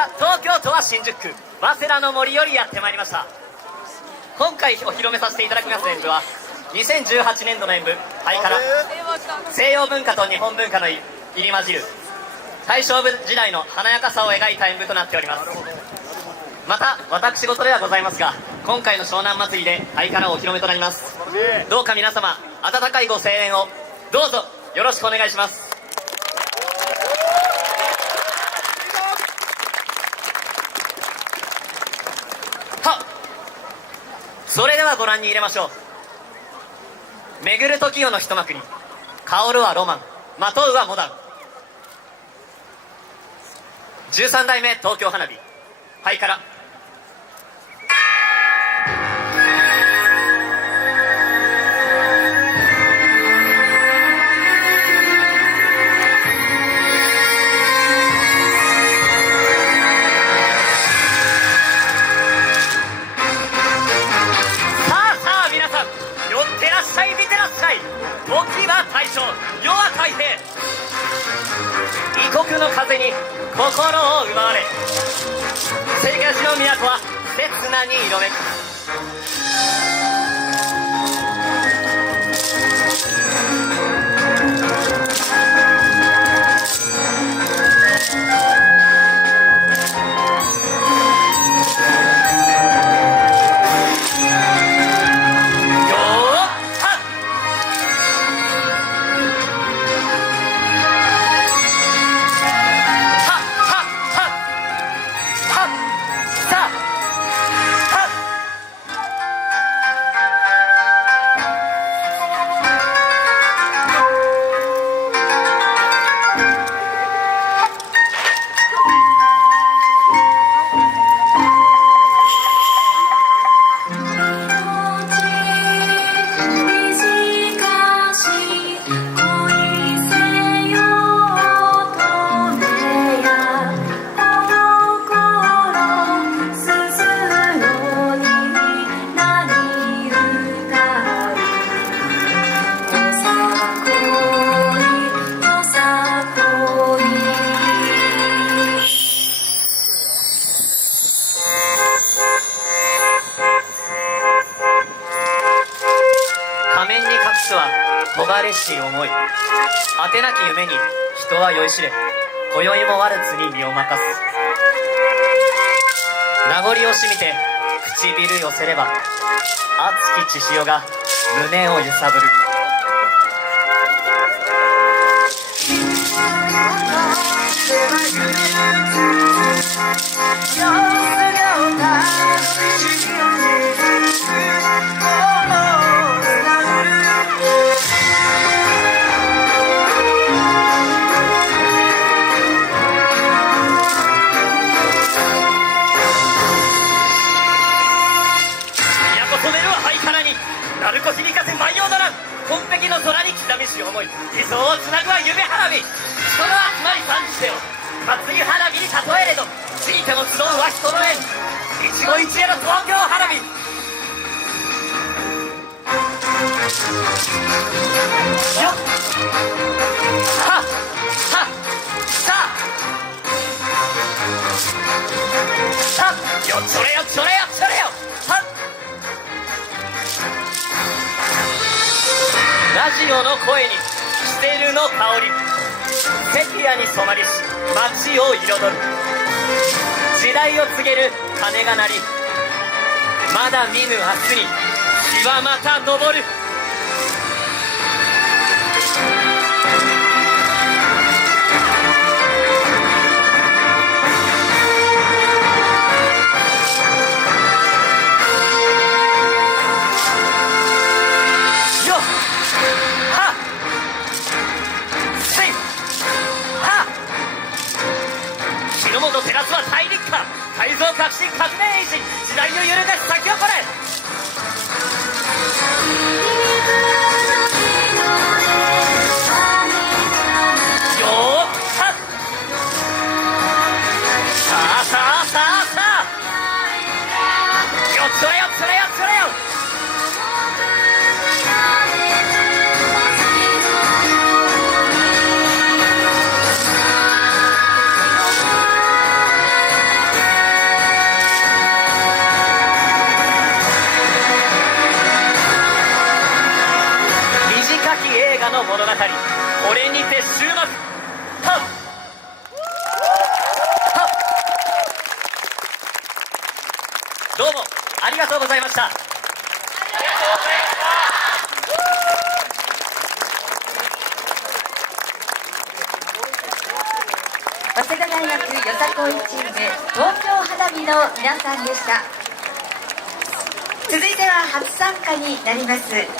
は東京都は新宿区早稲田の森よりやってまいりました。今回お披露目させていただきます演舞は2018年度の演舞ハイカラ、西洋文化と日本文化の入り混じる大正時代の華やかさを描いた演舞となっております。また私事ではございますが、今回の湘南祭りでハイカラをお披露目となります。どうか皆様温かいご声援をどうぞよろしくお願いします。それではご覧に入れましょう。巡る時代の一幕に香るはロマン、まとうはモダン。13代目東京花火ハイカラ。時は大正、世は太平。異国の風に心を奪われ、関ヶ原の都は刹那に色めく。れしい思い、果てなき夢に人は酔いしれ、今宵もワルツに身を任す。名残惜しみて唇寄せれば、熱き血潮が胸を揺さぶる。鳴子響かせ万葉ならん、紺碧の空に刻みし思い、理想をつなぐは夢花火。人の集まり三時世を祭り花火に例えれど、過ぎても集うは人の縁、一期一会の東京花火。よっはっはっさあさあ、よっちょれよっちょれよっちょれよはっ。ラジオの声にシテルの香り、セピアに染まりし街を彩る。時代を告げる鐘が鳴り、まだ見ぬ明日に日はまた昇る。照らすは大陸か改造革新革命維持、時代を揺るがし咲き誇れ。よーっはっさあさあさあさあ、よっちょれよっちょれよっちょれよ。物語、これにて終幕。はっどうもありがとうございました。早稲田大学よさこいチーム東京花火の皆さんでした。続いては初参加になります